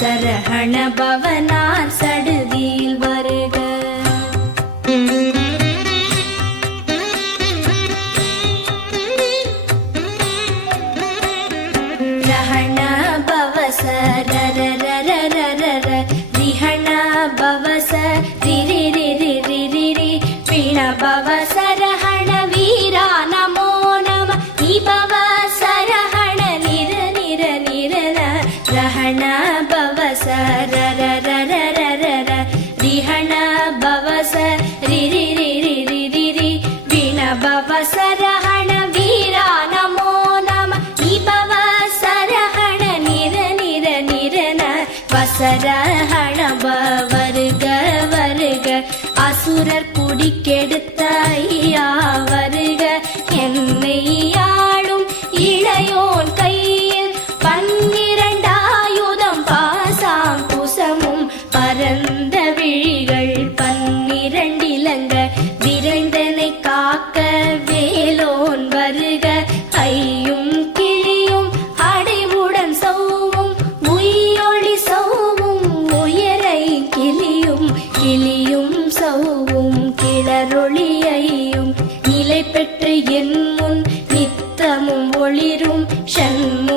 சரஹண பவனா அசுர ஹணவ வருக வருக. அசுரர் குடிக்கெடுத்த பெரும் சண்முக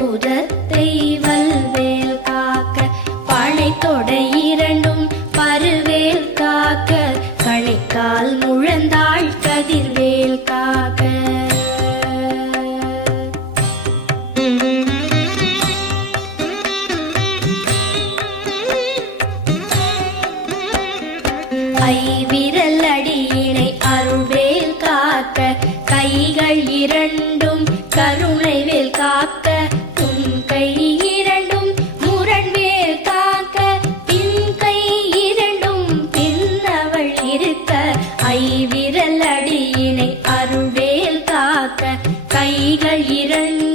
வட்ட காக்க கைகள் இரண்டு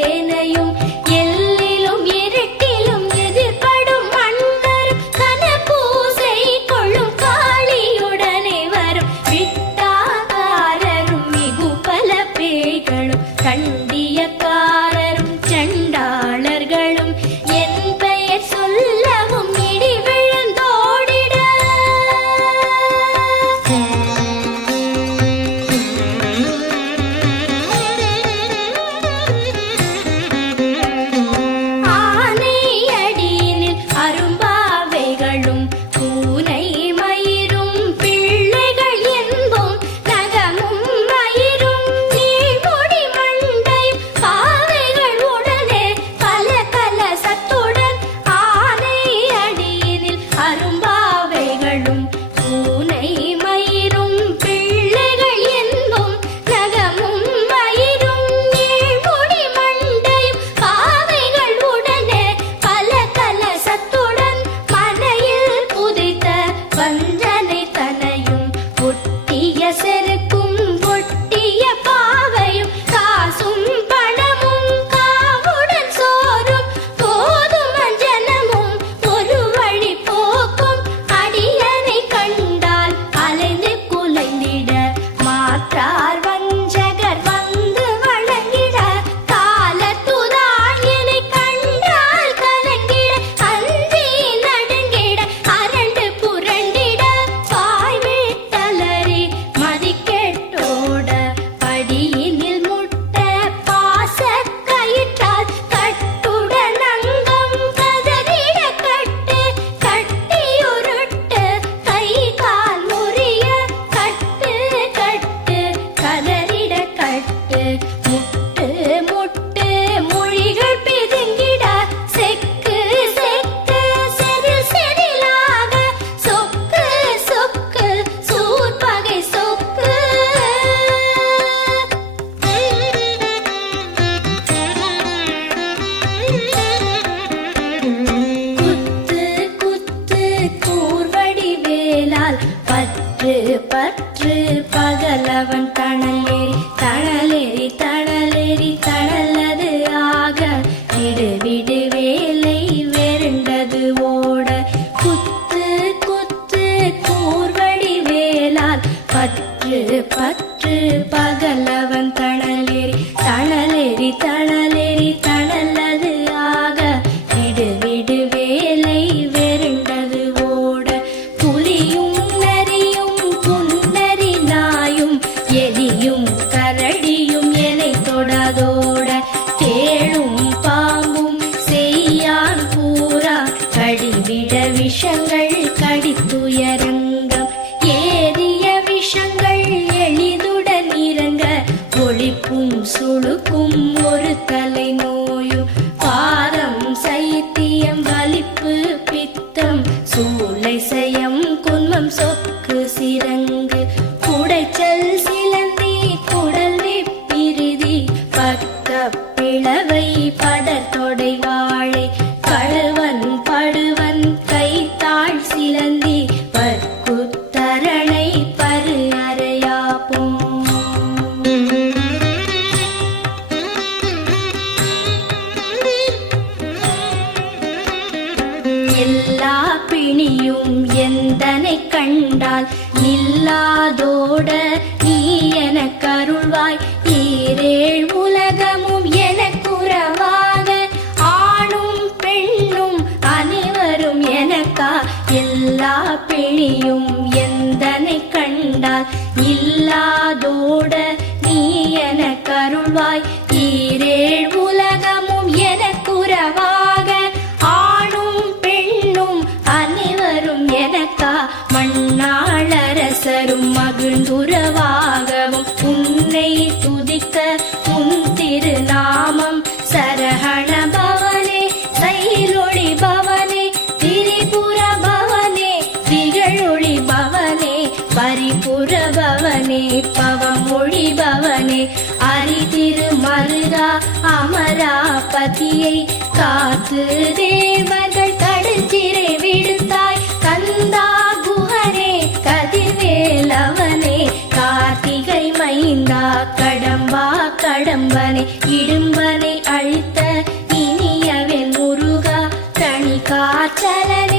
llena. மண்ணாளரசரும் மகிழ்ந்துறவா? இடும்பனை இடும்பனை அழித்த இனியவன் முருகா தனி காற்றலன்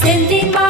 Cindy Ma.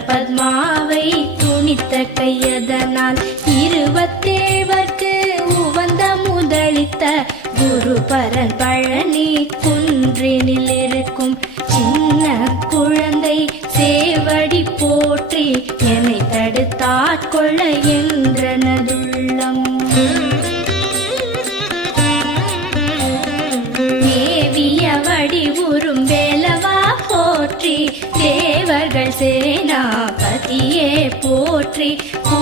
பத்மாவை துணித்த கையதனால் இருபத்தேவர்க்கு உவந்த முதலித்த குரு பரன் பழனி குன்றினிலே